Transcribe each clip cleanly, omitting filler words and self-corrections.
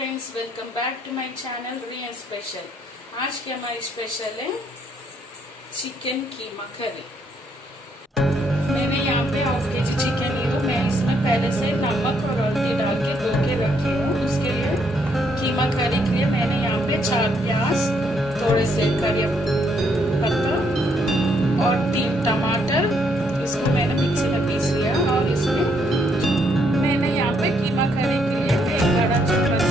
Friends, welcome back to my channel real special. आज की हमारी स्पेशल है चिकन कीमा करी। मैंने यहाँ पे हाफ केजी चिकन ली हूँ। मैं इसमें पहले से नमक और हल्दी डाल के धो के रखी हूँ। उसके लिए कीमा करी के लिए मैंने यहाँ पे 4 प्याज, थोड़े से करी पत्ता और 3 टमाटर, इसको मैंने मिक्सी में पीस लिया। और इसमें मैंने यहाँ पे कीमा करी के लिए एक बड़ा चम्मच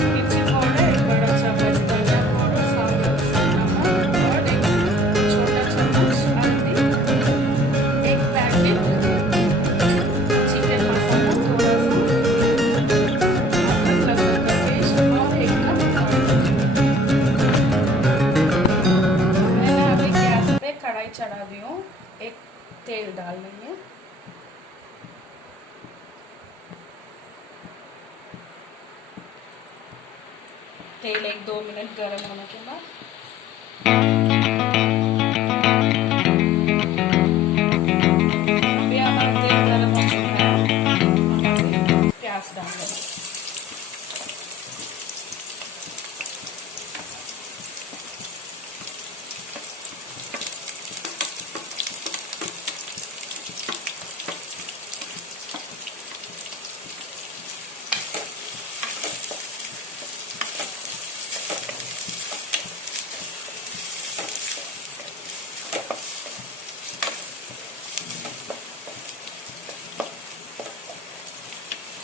मिर्ची पाउडर, एक बड़ा चम्मच धनिया पाउडर, स्वाद नमक और एक छोटा चम्मच हल्दी, एक पैकेट चिकन मसाला, थोड़ा सा अदरक लहसुन का पेस्ट और 1 कप ऑयल। मैंने अभी गैस पे कढ़ाई चढ़ा दी हूँ। एक तेल डाल लेंगे। तेल 1-2 मिनट गर्म होने के बाद अभी हमारा तेल गर्म हो चुका है। हम अभी प्याज डाल देंगे।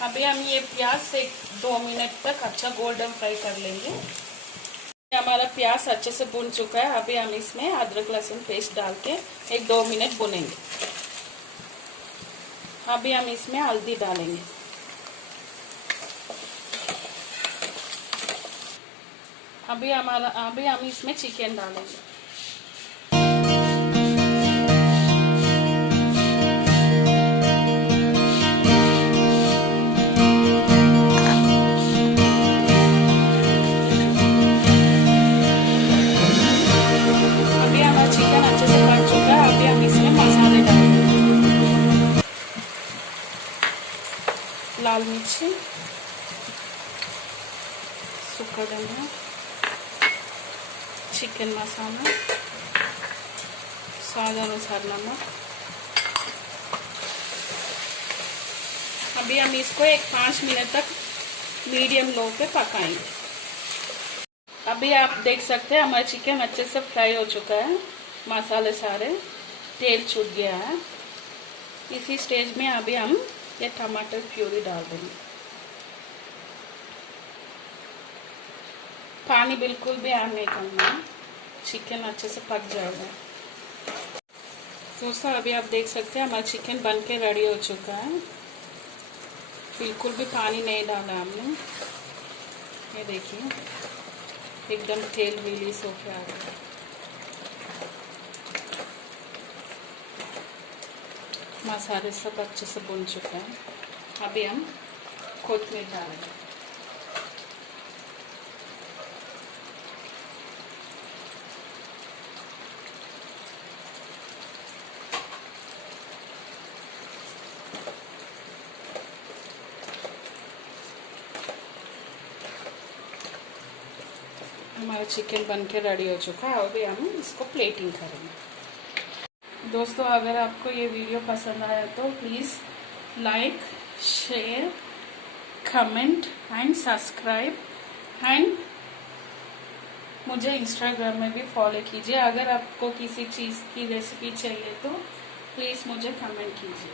अभी हम ये प्याज से 2 मिनट तक अच्छा गोल्डन फ्राई कर लेंगे। हमारा प्याज अच्छे से भुन चुका है। अभी हम इसमें अदरक लहसुन पेस्ट डाल के 1-2 मिनट भुनेंगे। अभी हम इसमें हल्दी डालेंगे। अभी हम इसमें चिकन डालेंगे। चिकन अच्छे से पक चुका है। अभी हम इसमें मसाले डालेंगे। लाल मिर्ची, सूखा धनिया, चिकन मसाला, स्वाद अनुसार नमक। अभी हम इसको 5 मिनट तक मीडियम लो पे पकाएंगे। अभी आप देख सकते हैं हमारा चिकन अच्छे से फ्राई हो चुका है। मसाले सारे तेल छूट गया है। इसी स्टेज में अभी हम ये टमाटर प्यूरी डाल देंगे। पानी बिल्कुल भी ऐड नहीं करना है, चिकन अच्छे से पक जाएगा। दोस्तों, अभी आप देख सकते हैं हमारा चिकन बन के रेडी हो चुका है। बिल्कुल भी पानी नहीं डाला हमने। ये देखिए एकदम तेल रिलीज होके आ रहा है। मसाले सब अच्छे से भुन चुका है। अभी हम कोथिमीर डालेंगे। हमारा चिकन बन के रेडी हो चुका है। अभी हम इसको प्लेटिंग करेंगे। दोस्तों, अगर आपको ये वीडियो पसंद आया तो please like, share, comment and subscribe and मुझे इंस्टाग्राम में भी फॉलो कीजिए। अगर आपको किसी चीज़ की रेसिपी चाहिए तो प्लीज़ मुझे कमेंट कीजिए।